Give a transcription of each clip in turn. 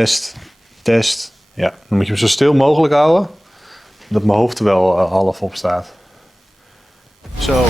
Test, test. Ja, dan moet je hem zo stil mogelijk houden. Dat mijn hoofd er wel half op staat. Zo.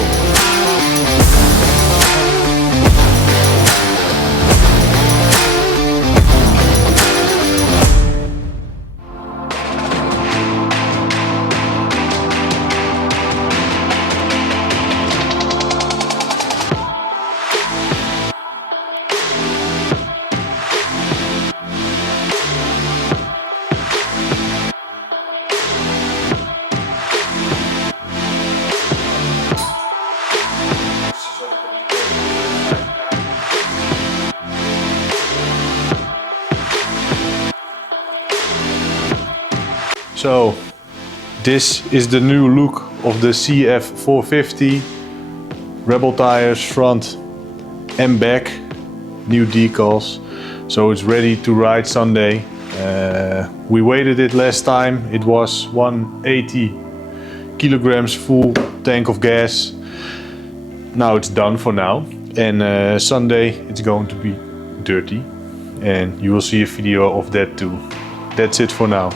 So, this is the new look of the CF450 Rebel Tyres front and back, new decals. So it's ready to ride Sunday. We weighted it last time, it was 180 kilograms full tank of gas. Now it's done for now, and Sunday it's going to be dirty, and you will see a video of that too. That's it for now.